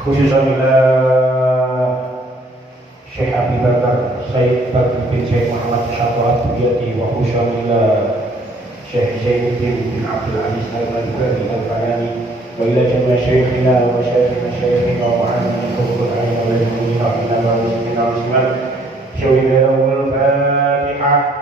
khususan ila Syekh Abi Bakar Said Bakr bin Syekh Muhammad Syafwa Abdiyati wa khususan ila Syekh Zainuddin bin Abdul Aziz Al-Madbari Al-Bayani wa ila jami'a syekhina wa syekhina wa ma'ana kubur ayin wa lakumina wa inna wa bismina wa bismillah syawilahul fatihah.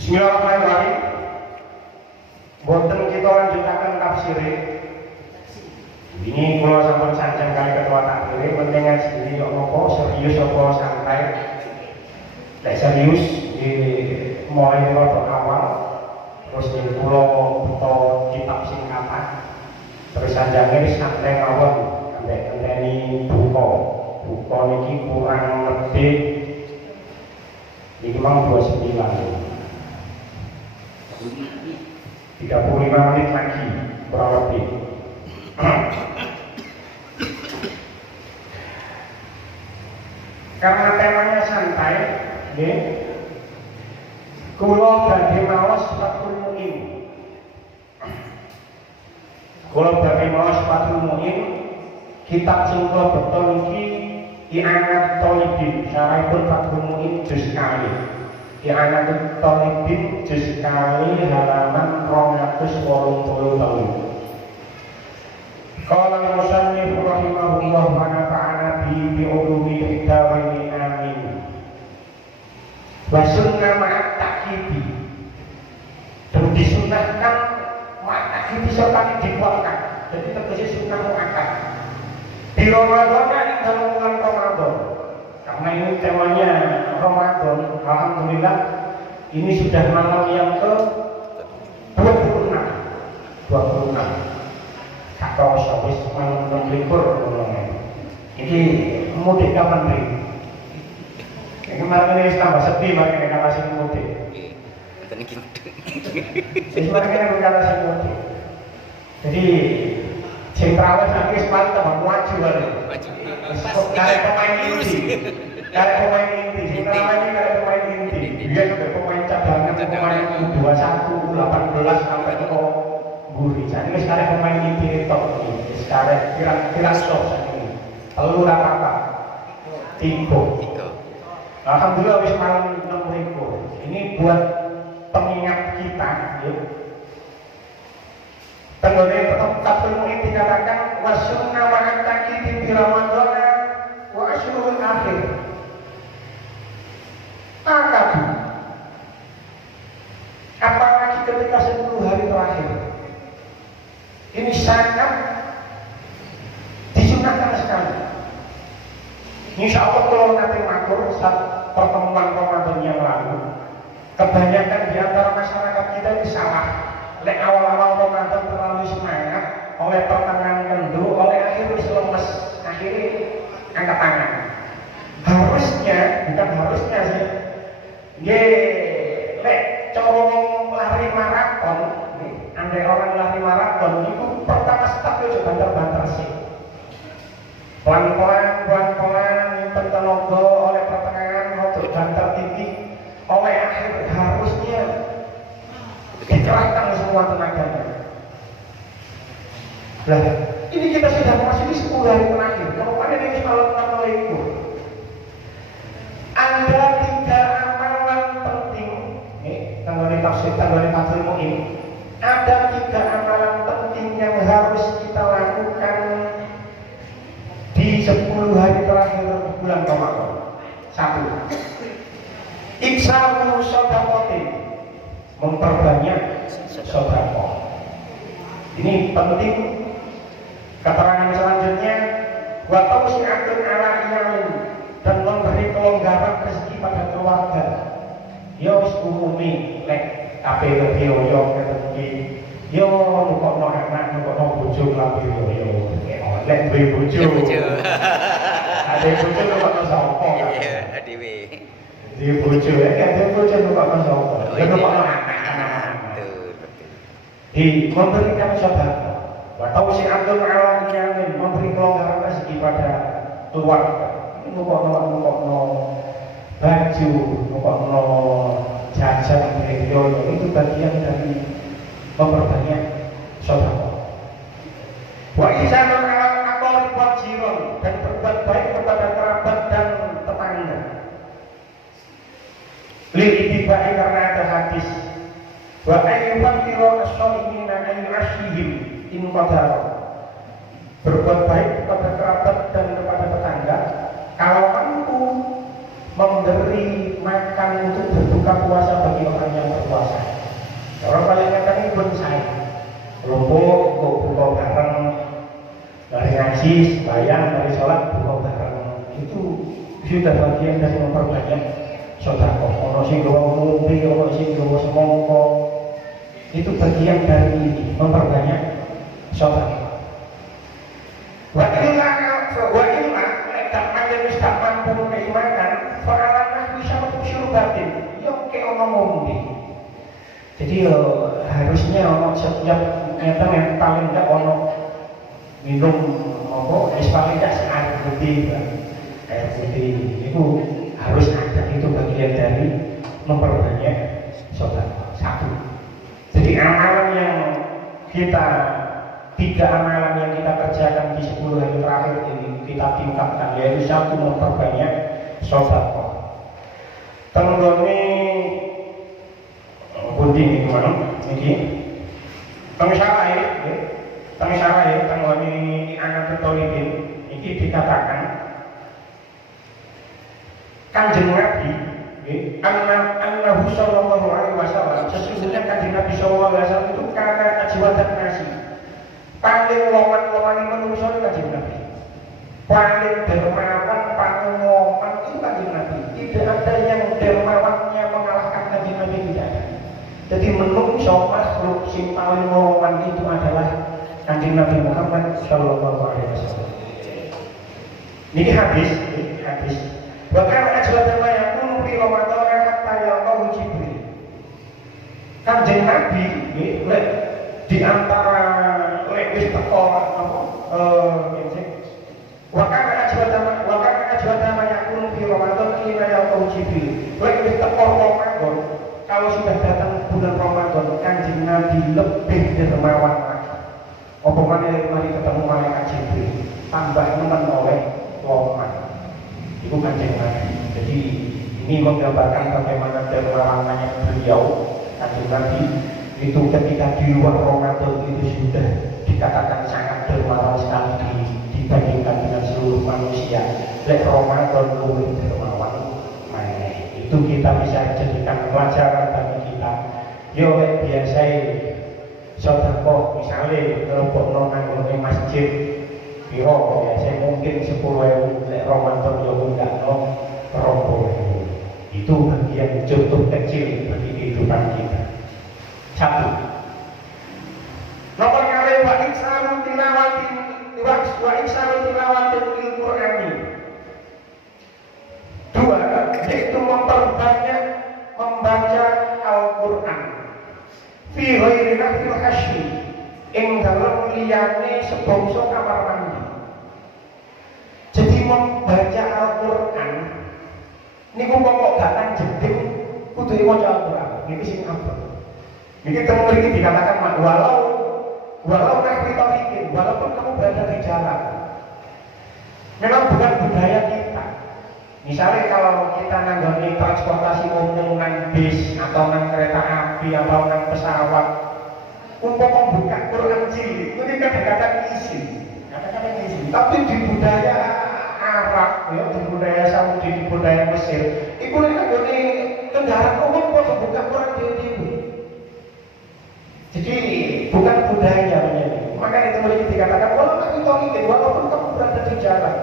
Bismillahirrahmanirrahim. Boten kita lanjutaken tafsir. Ini kula sampun sanjang kali ketua takdir, penting ngaji yo apa serius apa santai. Lek serius mulai rada awal terus yen kula buta kitab singkatan. Terus sanjange santai mawon ambek ngenteni buka. Buka niki kurang lebih iki mau 29. 35 menit lagi kurang lebih. Karena temanya santai, kula badhe maos Fathul Muin. Kula badhe maos Fathul Muin, kitab sing kula beto niki I'anat Thalibin, syarahipun Fathul Muin juz kali. I'anat Thalibin juz kali halaman 280. Qala al-musannif rahimahullah wa nafa'ana bi ulumi dawani amin. Wa sunnah ma'at takibi. Dan disunahkan ma'at takibi serta dikuatkan. Jadi tegese sunnah mu'akkad. Di Ramadan dalam bulan Ramadan. Karena ini temanya Ramadan, alhamdulillah ini sudah malam yang ke 26. Atau sampai malam 26. Ini mudik kapan nih? Kemarin ini tambah sepi, makanya kita kasih mudik. Sebenarnya kita kasih mudik. Jadi Cintrawat nanti semalam tambah maju kali. Kayak pemain inti, Cintrawat ini kayak pemain inti. Dia juga pemain cadangan, pemain 21, 18 sampai ke Guri. Jadi sekarang pemain inti top ini. Sekarang kira-kira stop ini. Telur apa? Tiga. Alhamdulillah wis malam 6.000. Ini buat pengingat kita, ya. Tenggone Fathul Muin dikatakan wasunna ma'at taqibi fi Ramadan wa asyrul akhir. Akadu. Apalagi ketika 10 hari terakhir. Ini sangat disunahkan sekali. Insya Allah kalau nanti matur saat pertemuan Ramadan yang lalu, kebanyakan di antara masyarakat kita ini salah. Lek awal-awal Ramadan terlalu semangat, oleh pertengahan kendu, oleh akhir lemes, akhirnya angkat tangan. Bukan harusnya sih. Lek corong lari maraton, andai orang lari maraton itu pertama start itu banter-banter sih. Pelan-pelan tenaga oleh pertengahan untuk banter tinggi, oleh akhir harusnya dikerahkan semua tenaganya. Nah, ini kita sudah memasuki 10 hari terakhir. Kalau pada ini malam 6.000, ada 3 amalan penting. Tanggal Fathul Muin. Ada 3 amalan penting yang harus kita lakukan di 10 hari terakhir bulan Ramadan. 1. Iksaru shadaqati, memperbanyak sedekah. Ini penting. Keterangan selanjutnya, wa tawsi'atun ala iyalin, dan memberi kelonggaran rezeki pada keluarga. Yo umumi lek kabeh yo ketemu yo nukokno anak, nukokno bojo lampir yo. Lek duwe bojo. Ade bojo nukokno sapa? Iya, dhewe. Di bojo ade bojo nukokno sapa? Ya nukokno anak. Di memberikan sedekah. Wa tawsi'atun ala iyalin, memberi kelonggaran rezeki pada keluarga, ngokokno baju, ngokokno jajan beliau, itu bagian dari memperbanyak sedekah. Wa ihsanun alal aqarib wal jiran, dan berbuat baik kepada kerabat dan tetangga. Lil ittiba'i, karena ada hadis. Wa ayyuhatiru as-shalimina ayyu'ashihim in qadara. Berbuat baik kepada kerabat dan kepada tetangga kalau mampu memberi makan untuk berbuka puasa bagi orang yang berpuasa. Orang paling kata ini pun saya kelompok buka bareng, dari ngaji, bayang, dari sholat buka bareng, itu sudah bagian dari memperbanyak sedekah. Ono sing gawa ngombe, ono sing gawa semangka, itu bagian dari memperbanyak sedekah. Wa illa tak mampu keimanan fa'alanah bisa syurbatin yang ke omong ngombe. Jadi harusnya ono setiap enten yang paling enggak ono minum apa es paling enggak air putih, itu harus ada, itu bagian dari memperbanyak sedekah. Satu. Jadi amalan yang kita amalan yang kita kerjakan di 10 hari terakhir ini kita tingkatkan, yaitu satu memperbanyak sedekah. Tenggone pundi niku mana niki? Teng syarah tenggone anak tetolibin iki dikatakan Kanjeng Nabi annahu sallallahu alaihi wasallam, sesungguhnya Kanjeng Nabi sallallahu alaihi wasallam itu karena ajwadan nasi, paling loman-loman manusia Kanjeng Nabi, paling dermawan, paling loman itu Kanjeng Nabi. Tidak ada yang dermawannya mengalahkan Kanjeng Nabi, tidak ada. Jadi menungso makhluk sing paling loman itu adalah Kanjeng Nabi Muhammad sallallahu alaihi wasallam. Ini hadis. Bahkan ajwadan ma yakunu fi Ramadan hatta yalqahu Jibril. Kanjeng Nabi di antara wis teko wakana ajwadama yakunu fi Ramadan hina yalqahu Jibril. Wis teko Ramadan, kalau sudah datang bulan Ramadan, Kanjeng Nabi lebih dermawan lagi. Apa maneh mari ketemu malaikat Jibril, tambah nemen oleh loman. Itu Kanjeng Nabi. Jadi ini menggambarkan bagaimana dermawannya beliau Kanjeng Nabi itu ketika di luar Ramadan itu sudah dikatakan sangat dermawan sekali dibandingkan dengan seluruh manusia. Lek Ramadan lebih dermawan mana? Itu kita bisa jadikan pelajaran bagi kita. Yo lek biasa sedekah misalnya kelompok nang masjid piro biasa mungkin 10.000, lek Ramadan yo enggak no 20.000. Itu bagian contoh kecil bagi kehidupan kita. Satu. Nomor kali wa iksaru tilawatin lil Qur'ani. Dua, yaitu memperbanyak membaca Al-Qur'an. Fi ghairi nafil hasyi, ing dalem liyane sebangsa kamar mandi. Jadi membaca Al-Qur'an niku pokok gatan jeding kudu maca Al-Qur'an. Niki sing apa? Niki temu mriki dikatakan walau nahwi tariqin, walaupun kamu berada di jalan. Memang bukan budaya kita. Misalnya kalau kita nanggoni transportasi umum nang bis atau nang kereta api atau nang pesawat, umpama buka Quran cilik, itu kadang-kadang isi. Tapi di budaya Arab, ya, di budaya Saudi, di budaya Mesir, itu nanggoni kendaraan umum kok buka Quran cilik. Jadi bukan budaya ini. Maka itu boleh dikatakan walaupun kamu berada di jalan,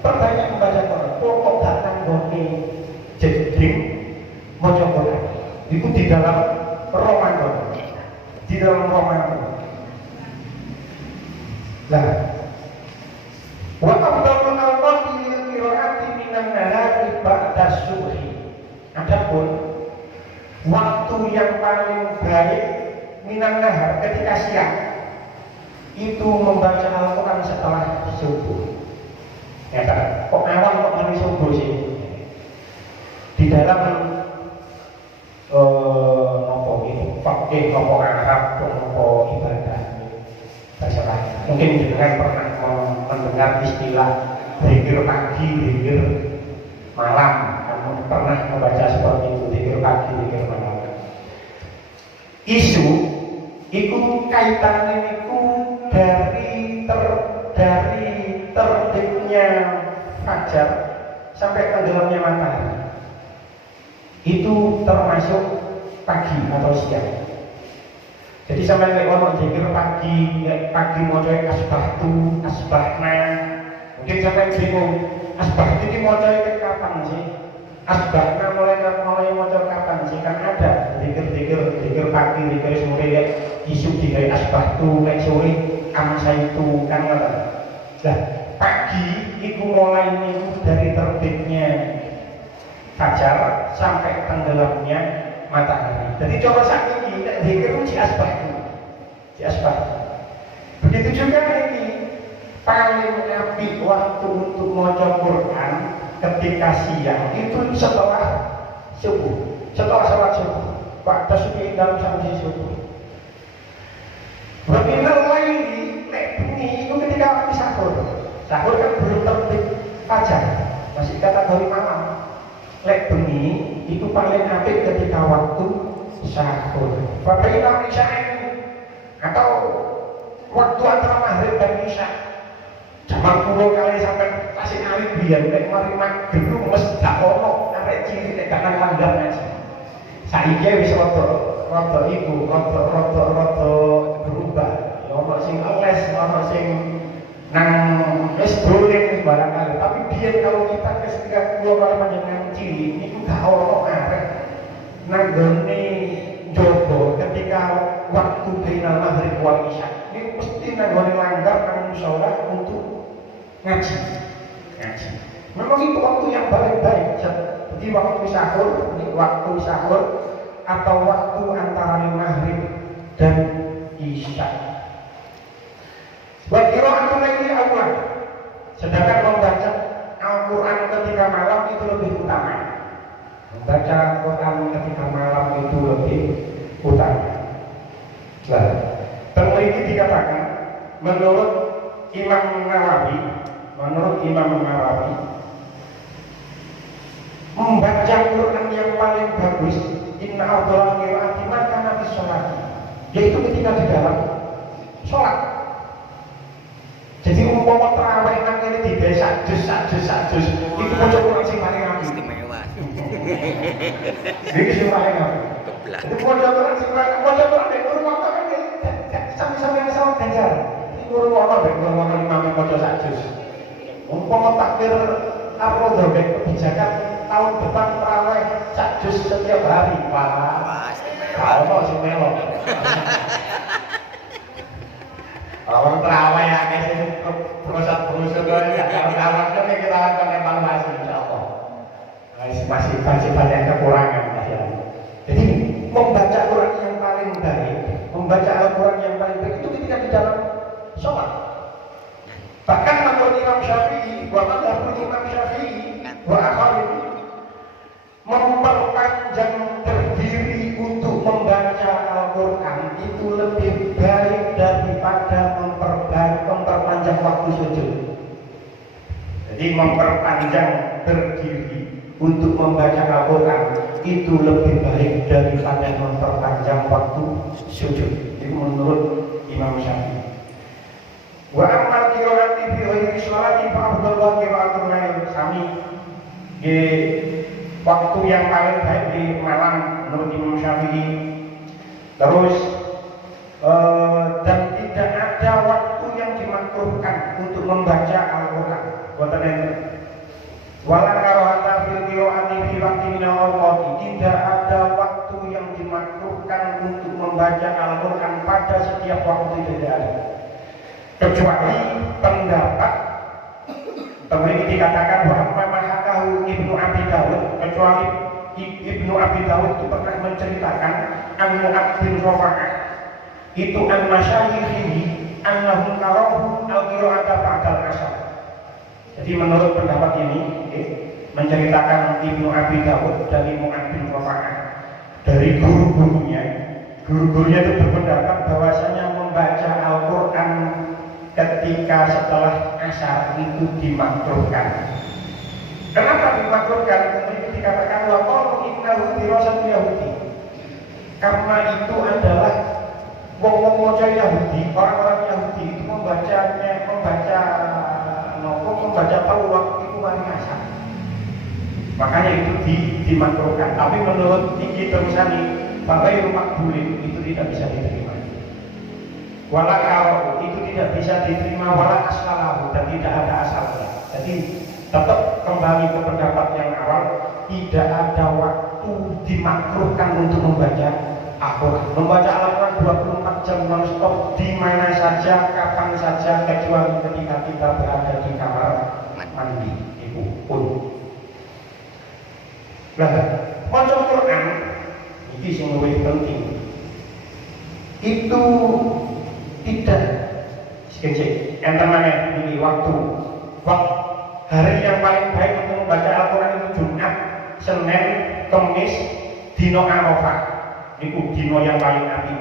perbanyak membaca Quran. Pokok datang goni jeding maca Quran. Itu di dalam Ramadan. Di dalam Ramadan. Nah, wa afdalul awqati lil qiraati minan nahari ba'da subhi. Adapun waktu yang paling baik minan nahar ketika siang itu membaca Al-Quran setelah subuh. Ya kan? Kok awam kok mari subuh sih? Di dalam nopo ini, fakih nopo Arab, nopo ibadah, terserah. Mungkin jenengan pernah mendengar istilah zikir pagi, zikir malam. Kamu pernah membaca seperti itu, zikir pagi, zikir malam. Isu, itu kaitannya itu dari terbitnya fajar sampai tenggelamnya matahari. Itu termasuk pagi atau siang. Jadi sampai lek ono zikir pagi mocoe asbahtu, asbahna. Mungkin sampai bingung, asbahtu iki mocoe kapan sih? Asbahna mulai moco kapan sih? Kan ada zikir pagi, zikir sore ya isu digawe asbahtu, lek sore amsaitu kan ngoten. Nah, pagi itu mulai dari terbitnya fajar sampai tenggelamnya matahari. Jadi coba saat ini zikir di asbahtu. Begitu juga ini paling apik waktu untuk maca Quran ketika siang itu setelah subuh, setelah sholat subuh. Waktu subuh dalam sampai subuh. Berbeda lain ini itu ketika waktu sahur. Sahur kan belum terbit fajar, masih kategori malam. Lek bengi itu paling apik ketika waktu sahur. Fabila isya'in atau waktu antara maghrib dan isya. Zaman kulo kali sampai kasih alif biar lek mari maghrib lu mesti gak ono arek cilik nek gak langgar aja. Saiki wis rada berubah. Ya ono sing les, ono sing nang wis dolen barang kali. Tapi biar kalau kita ketika kulo kali panjenengan cilik niku gak ono arek nang gone jowo ketika waktu bainal maghrib wal isya. Ini mesti nang gone langgar nang musala untuk ngaji. Memang itu waktu yang paling baik. Jadi waktu sahur atau waktu antara maghrib dan isya. Wa qira'atul laili awwal. Sedangkan membaca Al-Qur'an ketika malam itu lebih utama. Membaca Al-Qur'an ketika malam itu lebih utama. Nah, peneliti dikatakan menurut Imam Nawawi, membaca Quran yang paling bagus inna afdhalal qiraati ma kana fi shalat, yaitu ketika di dalam sholat. Jadi umpama tarawih nang kene digawe sajus itu maca Quran sing paling apik. Istimewa. Iki sing paling apik. Itu maca Quran sing paling nek urung kan sampe-sampe asal ganjar. Urung ana nek urung imam maca sajus. Umpama takbir ar-rodha kebijakan tahun depan tarawih sajus setiap hari. Wah, kalau sing melo. Orang terawih ya, kayak perusahaan ya, kawan-kawan kan kita akan evaluasi insyaallah. Masih banyak kekurangan masih ada. Jadi membaca Quran yang paling baik, membaca Al-Quran yang paling baik itu ketika di dalam sholat. Bahkan menurut Imam Syafi'i, wa akharin memperpanjang berdiri untuk membaca Al-Quran itu lebih baik daripada memperpanjang waktu sujud. Jadi memperpanjang berdiri untuk membaca Al-Quran itu lebih baik daripada memperpanjang waktu sujud. Itu menurut Imam Syafi'i. Wa amal qiraati fi ghairi sholati fa afdhalu qiraatul lail sami. Waktu yang paling baik di malam menurut Imam Syafi'i. Terus dan tidak ada waktu yang dimakruhkan untuk membaca Al-Quran. Wala karahata fil qiraati fi waqti min al-awqati. Tidak ada waktu yang dimakruhkan untuk membaca Al-Quran pada setiap waktu, tidak ada. Kecuali pendapat ini dikatakan bahwa mahakahu Ibnu Abi Dawud, kecuali Ibnu Abi Dawud itu pernah menceritakan An-Mu'ad bin Rafa'ah itu an-masyayikhihi annahum karahu al-qira'ata ba'dal asar. Jadi menurut pendapat ini, menceritakan Ibnu Abi Dawud dari Mu'ad bin Rafa'ah dari guru-gurunya itu berpendapat bahwasanya membaca Al-Quran ketika setelah asar itu dimakruhkan. Kenapa dimakruhkan? Kemudian dikatakan waqalu innahu dirasatu Yahudi, karena itu adalah wong-wong Yahudi, orang-orang Yahudi itu membaca Taurat itu mari asar. Makanya itu dimakruhkan. Tapi menurut Tinggi Terusani, Bagai Rumah Bulim itu tidak bisa diterima. Wala karo itu tidak bisa diterima, wala asalahu dan tidak ada asalnya. Jadi tetap kembali ke pendapat yang awal, tidak ada waktu dimakruhkan untuk membaca Al-Quran. Membaca Al-Quran 24 jam non-stop di mana saja, kapan saja, kecuali ketika kita berada di kamar mandi. Itu pun. Nah, maca Quran ini yang lebih penting. Itu tidak sekecil. Enten mana ini waktu hari yang paling baik untuk membaca Al-Quran itu Jumat, Senin, Kamis, Dino Arafah. Itu dino yang paling api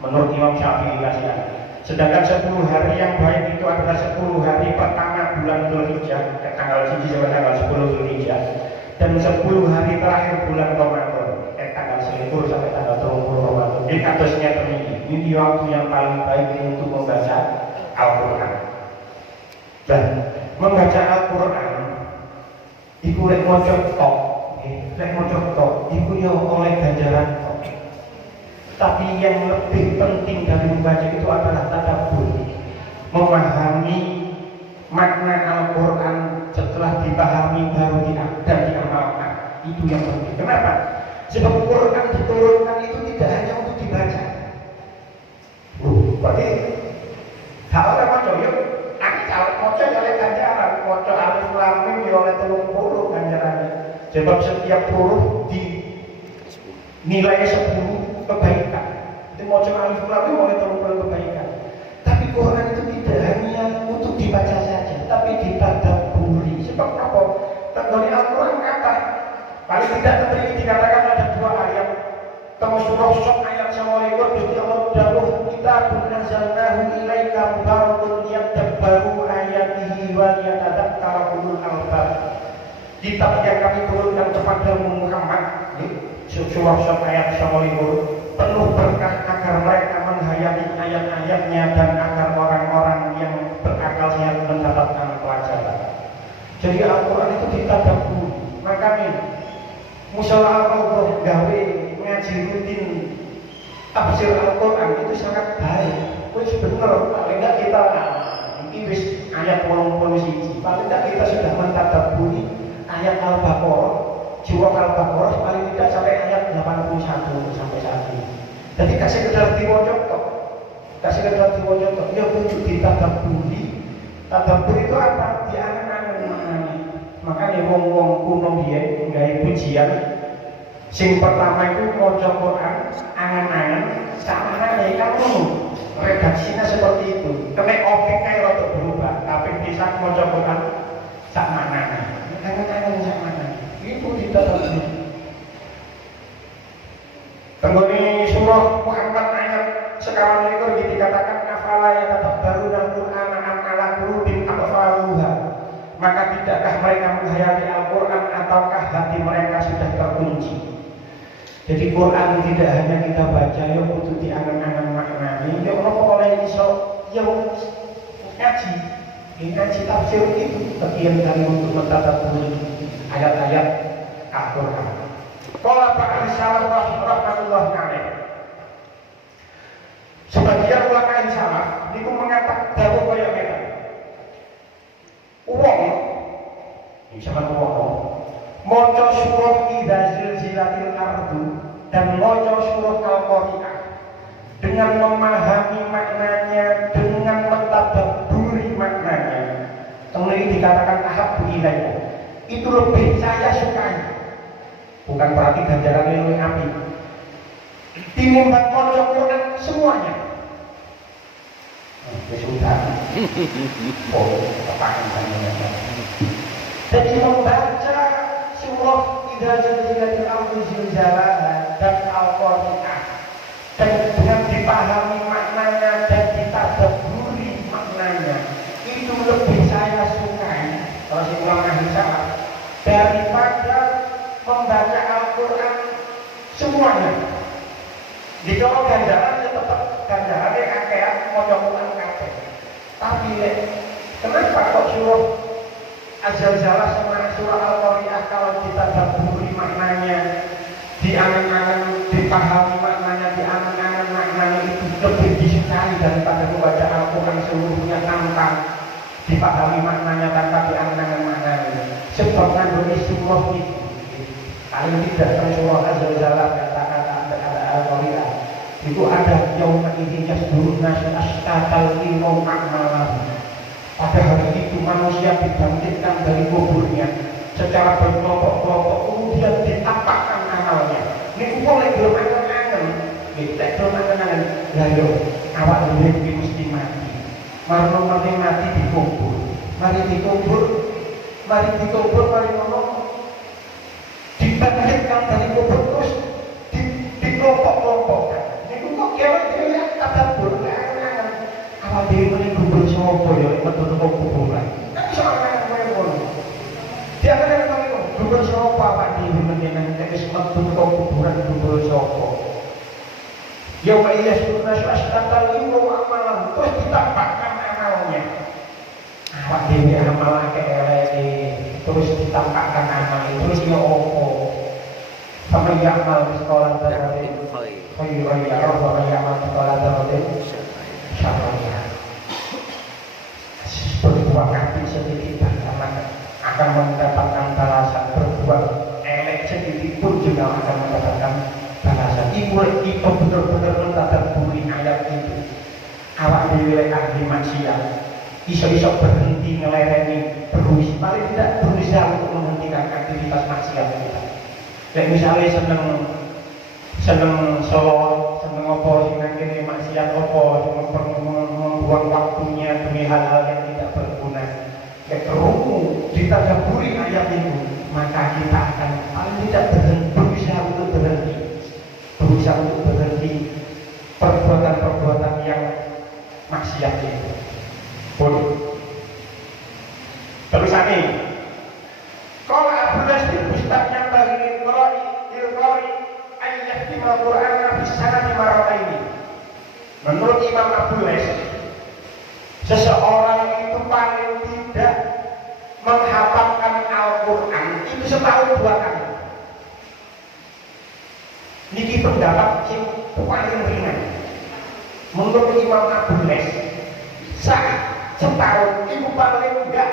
menurut Imam Syafi'i kasihan. Sedangkan 10 hari yang baik itu adalah 10 hari pertama bulan Dzulhijjah, tanggal 1 sampai tanggal 10 Dzulhijjah, dan 10 hari terakhir bulan Ramadan, tanggal 1 sampai tanggal 30 Ramadan. Jadi kasusnya ini waktu yang paling baik untuk membaca Al-Quran. Dan membaca Al-Quran itu lek maca tok, itu ya oleh ganjaran tok. Tapi yang lebih penting dari membaca itu adalah tadabbur, memahami makna Al-Quran. Setelah dipahami baru diamalkan. Itu yang penting. Kenapa? Sebab Quran diturunkan itu tidak hanya untuk dibaca. Berarti hak orang maca yuk, kalau maca ya oleh ganjaran, maca alif lam mim ya oleh 30 ganjarannya. Sebab setiap huruf dinilai 10 kebaikan. Itu maca alif lam mim oleh 30 kebaikan. Tapi Quran itu tidak hanya untuk dibaca saja, tapi ditadabburi. Sebab apa? Dari Al-Quran kata paling tidak tadi dikatakan ada 2 ayat. Kamu surah Shad ayat 9 Gusti Allah dawuh kitabun anzalnahu ilaika mubarakun liyadabbaru ayatihi wa liyatadzakkara ulul albab. Kitab yang kami turunkan kepadamu Muhammad, surah Shad ayat 9 penuh berkah agar mereka menghayati ayat-ayatnya dan agar orang-orang yang berakal sehat mendapatkan pelajaran. Jadi Al-Quran itu ditadabbur. Makanya musyawarah Al-Quran gawe ngaji rutin tafsir Al-Quran itu sangat baik. Wis bener, paling tidak kita ini wis ayat 81. Paling tidak kita sudah mentadabburi ayat Al-Baqarah, jiwa Al-Baqarah paling tidak sampai ayat 81 sampai saat ini. Jadi kasih sekedar diwaca tok. Kasih sekedar diwaca tok. Ya kudu ditadabburi. Tadabbur itu apa? Diangen-angen maknane. Makanya wong-wong kuno biyen gawe pujian. Sing pertama itu maca Quran, angen-angen, sakmene kan ngono. Redaksinya seperti itu. Kene oke kae rada berubah, tapi bisa maca Quran sakmene. Angen-angen sakmene. Itu ditadabbur. Tenggone surah Muhammad ayat sekawan likur dikatakan afala yatadabbaruna al-Qur'ana am ala qulubin aqfaluha. Maka tidakkah mereka menghayati Al-Quran ataukah hati mereka sudah terkunci? Jadi Quran tidak hanya kita baca, ya kudu diangen-angen maknanya. Ya apa oleh iso ya ngaji. Ngaji tafsir itu bagian dari untuk mentadabburi ayat-ayat Al-Quran. Qala Pak Salaf rahmatullah alaih. Sebagian ulama salaf niku mengatakan dawuh kaya ngene. Wong misalkan wong maca surah Idza Zilzilatil Ardu dan maca surah Al-Qari'ah dengan memahami maknanya, dengan mentadabburi maknanya, kemudian dikatakan ahabbu ilayya, itu lebih saya sukai. Bukan berarti ganjaran yang lebih api. Tinimbang maca Quran semuanya. Ya sudah. Oh, apaan tanya. Jalalain dan Al-Qari'ah, dan dengan dipahami maknanya dan ditadabburi maknanya, itu lebih saya sukai kalau si ulama ahli salaf daripada membaca Al-Quran semuanya. Di kalau ganjaran ya tetap ganjarannya kakean mau Quran kakek. Tapi kenapa kok surah Az-Zalzalah sama surah Al-Qari'ah kalau kita daburi maknanya, diangan-angan, dipahami maknanya, diangan-angan maknanya itu lebih disukai daripada membaca Al-Quran seluruhnya tanpa dipahami maknanya, tanpa diangan-angan maknanya. Sebab kandung surah itu paling tidak surah Az-Zalzalah kata-kata ada Al-Qari'ah itu ada yauma idzin yasdurun nasu asqatal limau a'malahu. Pada hari itu manusia dibangkitkan dari kuburnya secara berkelompok-kelompok, kemudian ditampakkan amalnya. Ini boleh belum angan-angan, kita belum angan-angan. Lalu awak dhewe mesti mati. Marno-marno mati dikubur. Mari dikubur, mari ngono dibangkitkan dari kubur terus dikelompok-kelompokkan. Ini kok kira-kira tadabbur angan-angan. Awak dhewe muni kubur sapa ya metu kuburan. Kan iso angan-angan ngono. Dia akan ngomong kubur sapa awak dhewe muni nang wis metu kuburan kubur sapa. Ya wa yasuna asqatal limau amalan, terus ditampakkan amalnya. Awak dhewe amal keleke terus ditampakkan amal terus ya opo. Sampai amal sekolah dzarratin khairan ya wa amal sekolah dzarratin syarran. Berbuat kaki sedikit akan mendapatkan balasan, berbuat elek sedikit pun juga akan mendapatkan balasan. Ibu benar-benar mentadabburi ayat itu. Awak dhewe ahli maksiat iso-iso berhenti ngelereni, berusaha paling tidak berusaha untuk menghentikan aktivitas maksiat kita. Kayak misalnya seneng sholawat, seneng apa sing akhirnya maksiat apa, cuma membuang waktunya demi hal-hal yang tidak berguna. Kayak kerungu ditadabburi ayat itu, maka kita akan paling tidak berusaha untuk berhenti perbuatan-perbuatan yang maksiat itu. Terus ini kalau Abdullah bin Ustadznya bagi Qur'an ayat di Al-Quran Nabi sana di marata ini. Menurut Imam Abdullah, seseorang itu paling tidak menghafalkan Al-Quran itu setahun 2 kali. Niki pendapat yang paling ringan. Menurut Imam Abdullah, saat setahun itu paling enggak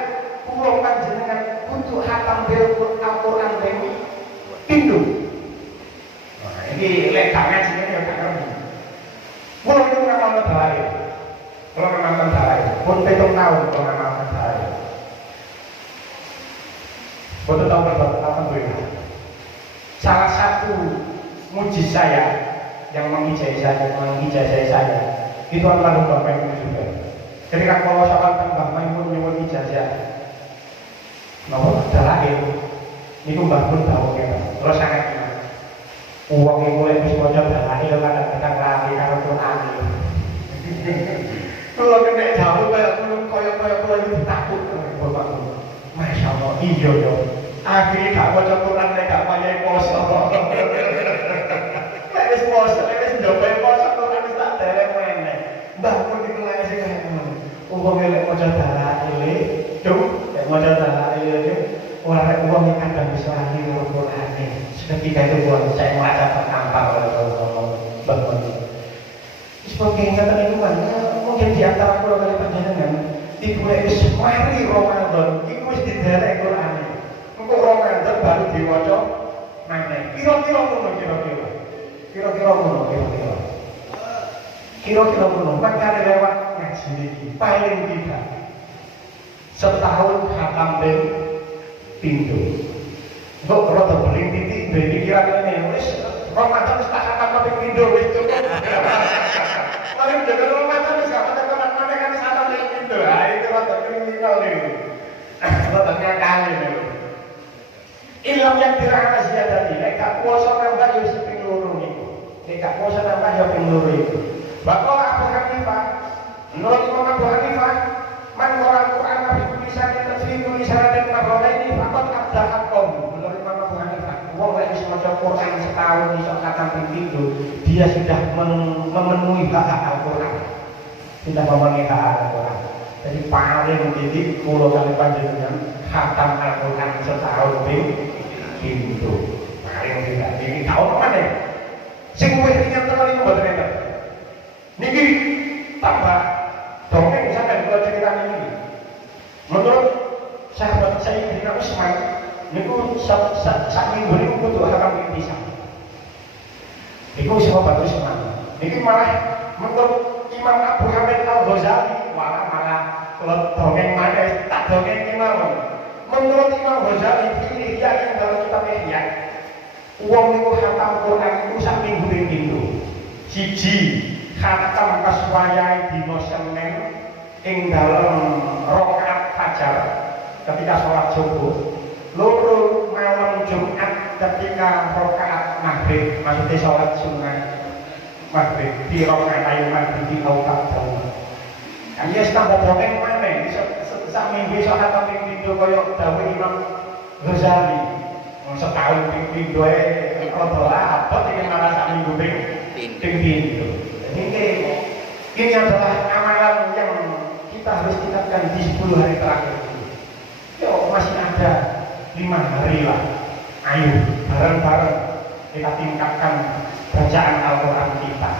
pulau panjenengan untuk hatam Al-Quran ini pindu. Nah, ini letaknya sini ya kan. Pulau itu ngamal dalai, pulau ngamal dalai, pun 7 tahun pulau ngamal dalai. Betul tahu alhamdulillah. Salah satu mujizat saya yang mengijazah saya itu adalah Mbak Maimun juga. Ketika kalau sahabat Mbak Maimun nyuwun ijazah, nopo dalil niku Mbah pun tahu ya. Terus sangat uang yang mulai bisa maca dalil kadang-kadang lari karo Quran. Kalau kena jauh kayak kula iki takut bapakku. Masya Allah, iya yo. Akhirnya gak maca Quran nek gak wayahe poso. Nek wis poso, nek wis ndope poso Quran wis tak derek meneh. Mbah pun iku lek sing ngono. Wong lek maca dalil, nek maca dalil ora nek wong yang kadang bisa lali karo Quran. Ketika itu buat saya merasa tertampar oleh Mbah Mun. Sebagai ingatan itu kan, mungkin di antara pulau kali panjenengan, ibu wis mari Ramadan, iku wis diderek Quran. Engko Ramadan baru diwaca maneh. Kira-kira ngono kira-kira. Kira-kira ngono. Makane lewat ngaji iki paling tidak setahun khatam ben pindho. Kok rada beling titik ben pikiran ngene wis Ramadan wis tak khatam ben pindho wis cukup. Paling jaga Ramadan wis gak khatam maneh kan khatam ben pindho. Ha itu rada kriminal niku. Rada ngakali niku. Ilmu yang dirahasiakan ini, gak kuasa nambah yo ping loro niku. Nek gak kuasa nambah yo ping loro iku. Bapak Abu Hanifah, menurut Imam Abu Hanifah, man qara Al-Qur'an bi tulisannya tajwid tulisan dan nabawai ini fakot abda haqqom. Menurut Imam Abu Hanifah, wong lek wis maca Qur'an setahun iso khatam ping 3, dia sudah memenuhi hak Al-Qur'an. Sudah memenuhi hak Al-Qur'an. Jadi paling mendidik kula kali panjenengan khatam Al-Qur'an setahun ping 3. Paling tidak iki tahun mana? Sing wis ringan tenan iku mboten enten. Niki tambah dongeng sampai kalau cerita ini. Menurut sahabat Sayyidina Utsman, niku sak minggu niku kudu hakam ping pisan. Iku sahabat Utsman. Niki malah menurut Imam Abu Hamid Al-Ghazali, malah kalau dongeng mana tak dongeng mawon. Menurut Imam Ghazali, ini yang dalam kitab Ihya, wong niku khatam Quran iku sak minggu ping pindho. Siji khatam kaswayai dina Senin ing dalem rakaat fajar ketika sholat subuh. Loro malam Jumat ketika rakaat maghrib, maksudnya sholat sunat maghrib di rakaat ayu maghrib di awal tahun. Kan ya tambah dongeng maneh sak minggu iso khatam ping pindho kaya dawuh Imam Ghazali. Setahun ping pindho ae rada abot iki malah sak minggu ping pindho. Ini adalah amalan yang kita harus tingkatkan di 10 hari terakhir ini. Yo, masih ada 5 hari lah. Ayo, bareng-bareng kita tingkatkan bacaan Al-Quran kita.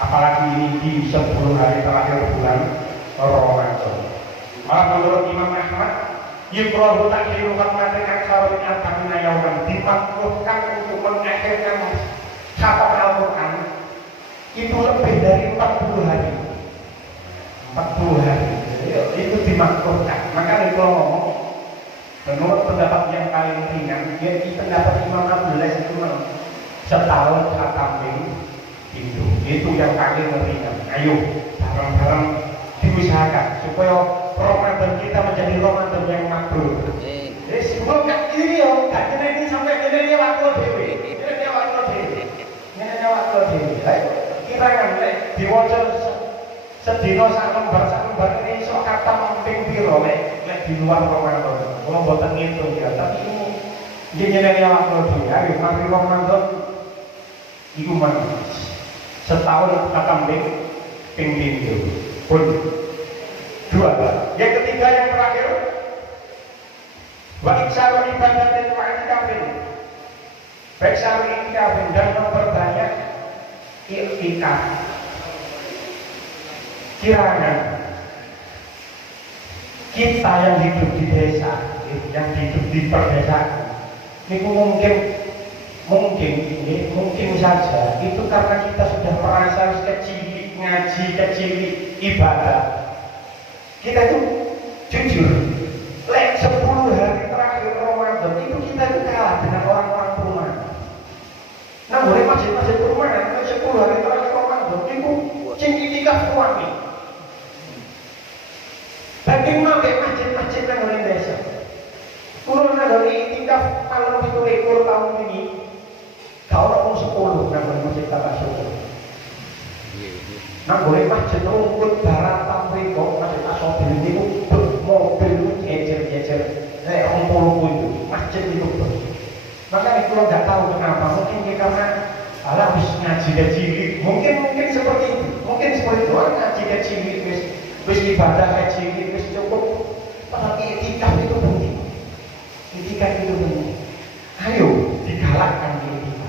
Apalagi ini di 10 hari terakhir bulan Ramadan. Malah menurut Imam Ahmad, yukrahu ta'khiru khatmatin aktsara min arba'ina yawman, dimakruhkan untuk mengakhirkan khatam Al-Quran itu lebih dari 40 hari. 40 hari itu dimakruhkan. Maka itu ngomong menurut pendapat yang paling ringan, yaitu pendapat Imam Abdullah itu setahun khatam itu yang paling ringan. Ayo bareng-bareng diusahakan supaya Ramadan kita menjadi Ramadan yang makruh. Sebelum ini yo, gak ini sampai ini waktu dewi, ini waktu dewi. Kita kan diwaca sedina sak lembar ini sok khatam ping pira lek di luar Ramadan. Kula mboten ngitung ya, tapi ini nyeneni waktu dewi. Ayo mari Ramadan iku men setahun khatam ping 7. Pun 2. Yang ketiga yang terakhir, wa iksaru ibadatin wa itikafin. Baik iksaru itikafin dan memperbanyak iktikaf. Kiranya kita yang hidup di desa, yang hidup di perdesaan, ini mungkin saja itu karena kita sudah merasa kecil ngaji, kecil ibadah. Kita itu jujur, lek 10 hari terakhir Ramadan itu kita itu kalah dengan orang-orang perumahan. Nah, boleh masjid-masjid perumahan, lek 10 hari terakhir Ramadan itu itikaf kuat nih. Bagaimana masjid-masjid yang ada di desa? Kurang dari itikaf malam itu ekor tahun ini, kau orang 10 yang masjid kata syukur. Nah, boleh masjid rumput barat tampil kok masjid asobil ini mobil itu jejer-jejer kayak rumput itu masjid itu maka itu lo nggak tahu kenapa, mungkin karena Allah habis ngaji cilik, mungkin seperti itu, orang ngaji cilik wis ibadah cilik wis cukup, padahal etika itu penting. Ayo digalakkan etika.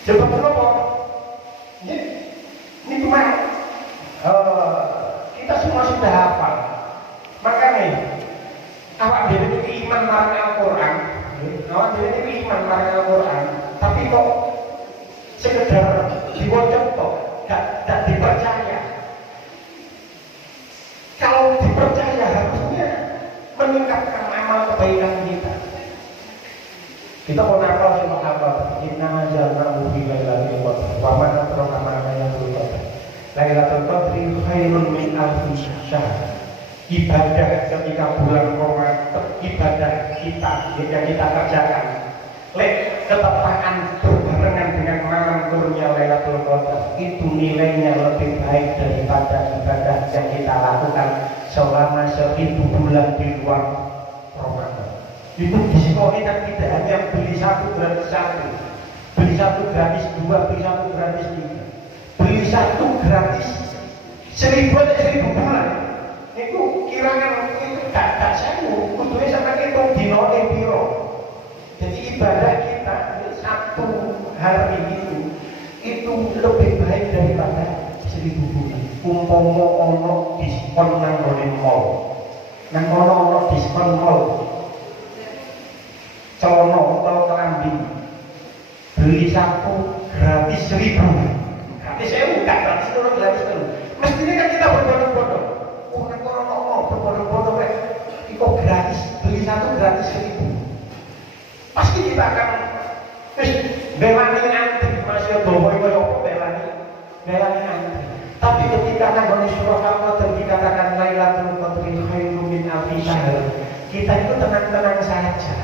Coba kenapa? Ini kemarin kita semua sudah hafal. Makanya awak dhewe iki iman marang Al-Qur'an. Tapi kok sekedar diwaca kok gak dipercaya. Kalau dipercaya harusnya meningkatkan amal kebaikan kita. Kita mau nafal sama apa? Inna jalnahu fi lailatul qadr wa man adraka ma lailatul qadr. Lailatul qadri khairun min alfi syahr. ibadah ketika bulan Ramadan, ibadah kita yang kita kerjakan ketepaan berbarengan dengan malam turunnya Lailatul Qadar, itu nilainya lebih baik daripada ibadah yang kita lakukan selama 1000 bulan di luar Ramadan. Itu diskoni kan tidak hanya beli satu gratis satu, beli satu gratis dua, beli satu gratis tiga, beli satu gratis 1000 bulan. Itu kirangan itu gak sewu, kudunya sampai hitung dinone piro. Jadi ibadah kita satu hari itu lebih baik daripada 1000 bulan. Umpama ono diskon nang mall, nang ono diskon mall, celana atau kelambi beli satu gratis 1000, gratis 1000 gak gratis terus gratis terus. Mestinya kan kita berbondong-bondong. Nang ono berbondong-bondong kok gratis, beli satu gratis 1000. Pasti kita akan belani antri, masih doa itu apa belani antri. Tapi ketika nang surah Al-Qadar dikatakan Lailatul Qadri khairum min alfi syahr, kita itu tenang-tenang saja,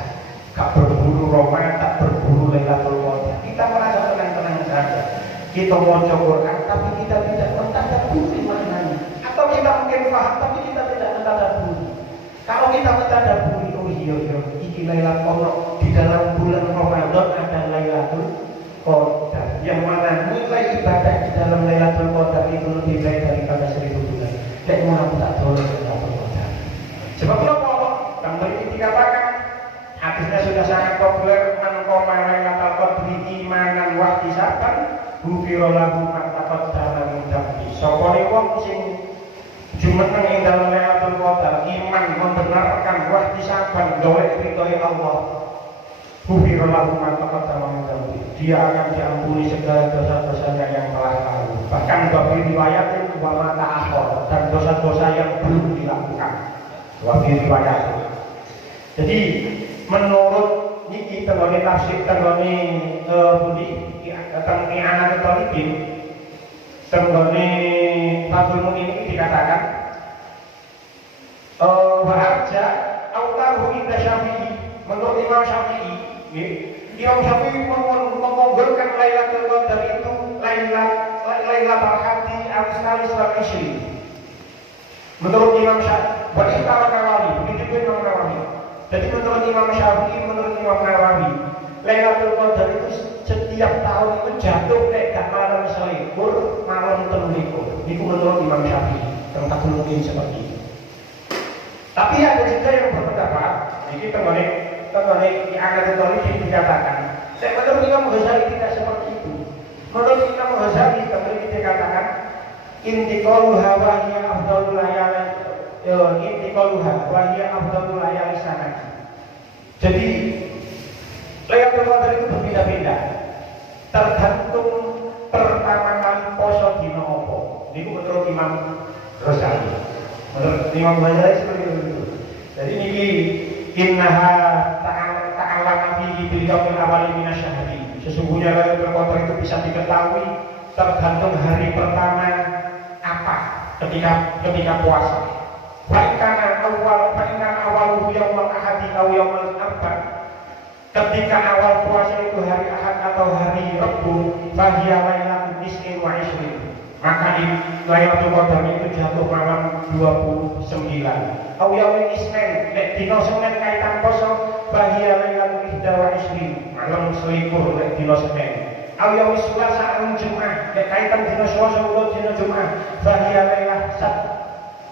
gak berburu Ramadan, tak berburu Lailatul Qadar. Kita merasa tenang-tenang saja. Kita mau Quran, tapi kita tidak mentadabburi maknanya. Atau kita mungkin paham, tapi kita tidak mentadabburi. Kalau kita mentadabburi, oh iya, ini Lailatul Qadar di dalam bulan Ramadan ada Lailatul Qadar, yang mana nilai ibadah di dalam Lailatul Qadar itu lebih baik daripada 1000 bulan. Dan mau tak boleh Lailatul Qadar. Sebab apa? Kembali dikatakan hadisnya sudah sangat populer, man qama Lailatul Qadri imanan wa ihtisaban ghufira lahu ma taqaddama min dhanbi. Sapa wong sing jumeneng ing dalem Lailatul Qadar, iman membenarkan wa ihtisaban golek ridhoe Allah, ghufira lahu ma taqaddama min dhanbi. Dia akan diampuni segala dosa-dosanya yang telah lalu. Bahkan bagi riwayat wa ma ta'akhir, dan dosa-dosa yang belum dilakukan. Wa fi riwayat. Jadi menurut niki tenggone tafsir tenggone budi tentang anak talibin tenggone Fathul ini dikatakan wa arja autahu inda Syafi'i. Menurut Imam Syafi'i, Imam Syafi'i mengunggulkan Lailatul Qadar itu Lailatul Hadi al-Salis wal Ishri. Menurut Imam Syafi'i, wa ikhtar Nawawi, begitu Imam Nawawi. Jadi menurut Imam Syafi'i, menurut Imam Nawawi, Lailatul Qadar itu setiap tahun itu jatuh kayak malam selikur, malam terlikur. Itu menurut Imam Syafi'i, tentang mungkin seperti itu. Tapi ada juga yang berpendapat, ini teman-teman di Akhiratul Talib dikatakan, menurut Imam Ghazali tidak seperti itu. Menurut Imam Ghazali, teman-teman dikatakan, intiqaluha wa hiya afdalul layali, intiqaluha wa hiya afdalul layali sanati. Jadi Lailatul Qadar itu berbeda-beda, tergantung pertama kali poso dino apa. Ini menurut Imam Ghazali. Menurut Imam Ghazali seperti itu. Jadi ini innaha ta'alama fihi bil yawmil awali minasyahri. Sesungguhnya Lailatul Qadar itu bisa diketahui tergantung hari pertama apa ketika puasa. Fa inna awaluhu yawmal ahadi aw yawmal arba'ah. Ketika awal puasa itu hari Ahad atau hari Rabu, fahiya lailatul nisfi wa ishrin. Maka Lailatul Qadar itu jatuh malam 29. Aw yaumil isnin, nek dina Senin kaitan poso, fahiya lailatul ihda wa ishrin. Malam selikur nek dina Senin. Aw yaumil Selasa al Jumat, nek kaitan dina Selasa utawa dina Jumat, fahiya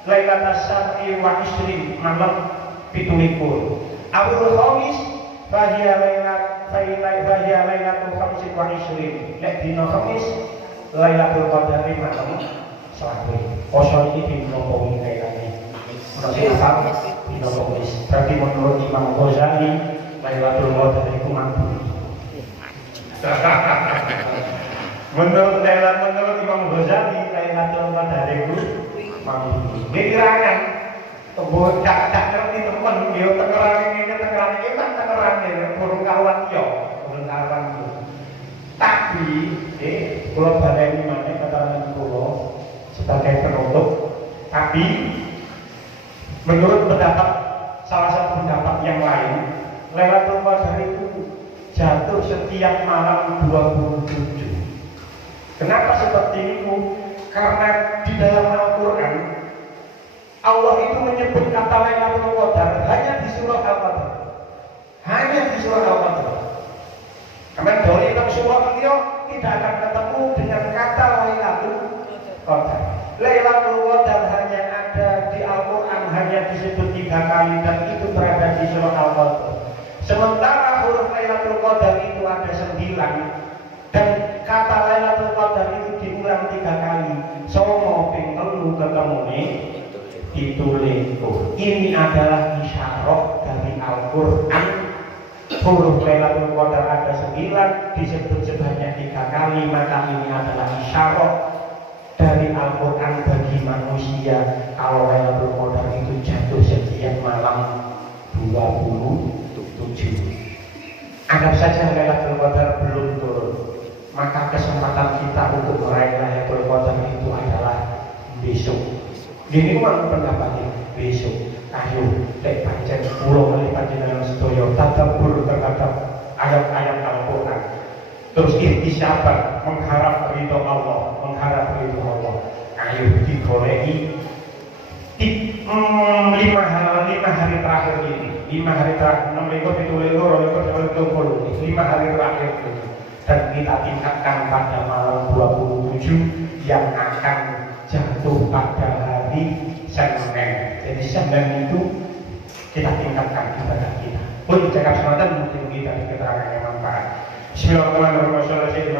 lailatul sab'i wa ishrin. Malam 17. Awal Khamis Bahia Lailatul Khamsin wa Ishrin. Nek dina Khamis Lailatul Qadar malam selawe. Poso iki dina wengi kae. Menurut Imam dina Khamis. Berarti menurut Imam Ghazali Lailatul Qadar itu mampu. Menurut Imam Ghazali Lailatul Qadar itu mampu. Pikiran Tembok tak ngerti temen, dia tekeran ini kan tekeran ini, burung kawan yo. Tapi, kalau balai ini mana keterangan pulau sebagai penutup. Tapi Menurut pendapat salah satu pendapat yang lain, Lailatul Qadar itu jatuh setiap malam 27. Kenapa seperti itu? Karena di dalam Al-Quran Allah itu menyebut kata Lailatul Qadar hanya di surah Al-Qadar. Hanya di surah Al-Qadar. Karena dari surah itu tidak akan ketemu dengan kata Lailatul Qadar. Lailatul Qadar hanya ada di Al-Quran, hanya disebut 3 kali dan itu berada di surah Al-Qadar. Sementara huruf Lailatul Qadar itu ada 9 dan kata Lailatul Qadar itu diulang 3 kali. Songo ping telu ketemune ditulis. Ini adalah isyarat dari Al-Quran. Huruf Lailatul Qadar ada 9 disebut sebanyak 3 kali, maka ini adalah isyarat dari Al-Quran bagi manusia kalau Lailatul Qadar itu jatuh setiap malam 27. Anggap saja Lailatul Qadar belum turun, maka kesempatan kita untuk meraih Lailatul Qadar itu adalah besok. Gini kan pendapatnya besok. Ayo, lek pancen kula kali panjenengan sedaya tadabbur terhadap ayat-ayat Al-Quran. Terus ikhtisaban mengharap ridho Allah, mengharap ridho Allah. Ayo digoleki 5 hari terakhir ini, 5 hari terakhir, 6 minggu, 7 minggu, 5 hari terakhir ini, dan kita tingkatkan pada malam 27 yang akan jatuh pada hari Senin. Jadi Senin itu kita tingkatkan ibadah kita. Pun cakap sematan mungkin kita di keterangan yang manfaat. Bismillahirrahmanirrahim.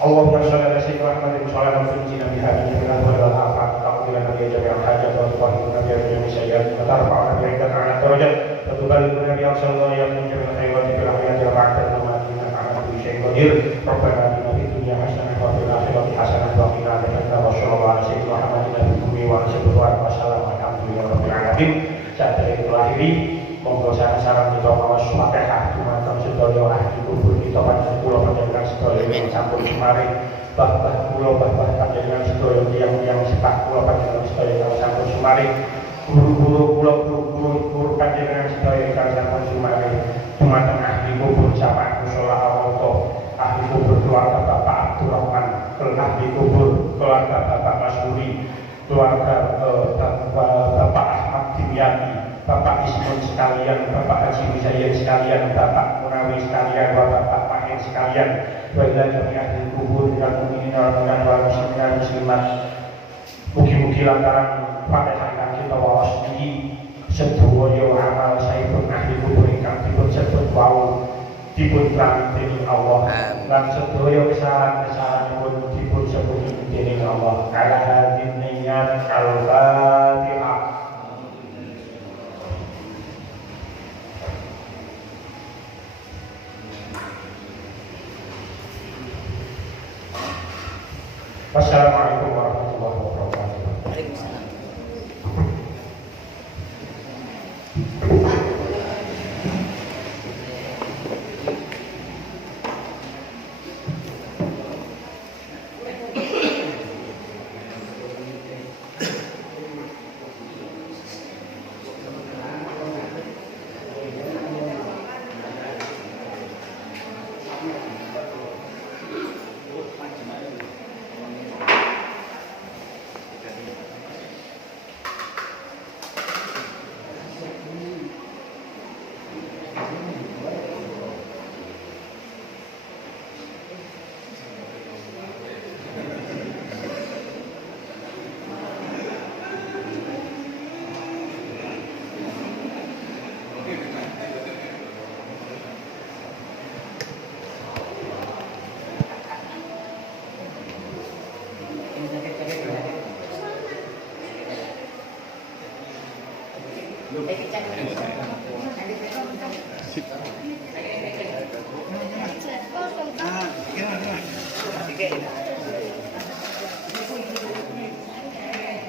Allahumma sholli ala sayyidina Muhammadin sholatan tunjina biha min al-ahwal wal afat taqdiran bi jami'il hajat wa tuqaddiruna bi jami'i sayyi'at wa tarfa'una bi 'indaka 'ala darajat wa tuballighuna bi aqsal ya min jami'il khairati fil hayati wa ba'da al-mamati ala kulli shay'in qadir. Rabbana atina fid dunya hasanah wa fil akhirati hasanah wa qina adzabannar. Wassallallahu ala sayyidina Muhammadin nabiyyi wa sallallahu wa sallam alhamdulillahirabbil alamin. Saat itu akhiri monggo saran kita mawas Fatihah dumateng sedaya ahli kubur kita panjenengan kula panjenengan sedaya yang sampun semari bah kula bah panjenengan sedaya yang sepak kula panjenengan sedaya yang sampun semari guru-guru kula guru panjenengan sedaya yang sampun semari dumateng ahli kubur jamaah mushola al-Waqa, ahli kubur keluarga Bapak Abdurrahman, ahli kubur keluarga Bapak Masuri, keluarga Bapak Ahmad Dimyati, Bapak Ismun sekalian, Bapak Haji Wisayyan sekalian, Bapak Munawi sekalian, Bapak Mahin sekalian, wa ila jami'il kubur dan mukminin wal muslimat. Mugi-mugi lantaran Fatihah ingkang kita waos niki sedaya amal saipun ahli kubur ingkang dipun sebut wau dipun ranti Allah lan sedaya kesalahan-kesalahanipun dipun sepuri dening Allah. Ala hadin niyat al-Fatihah. Wassalamualaikum warahmatullahi wabarakatuh. Waalaikumsalam.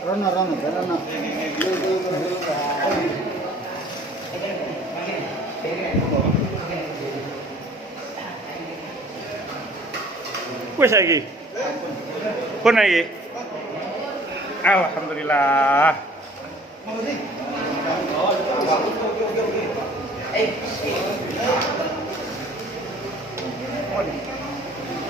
Rono. Wes saiki. Kon iki. Alhamdulillah.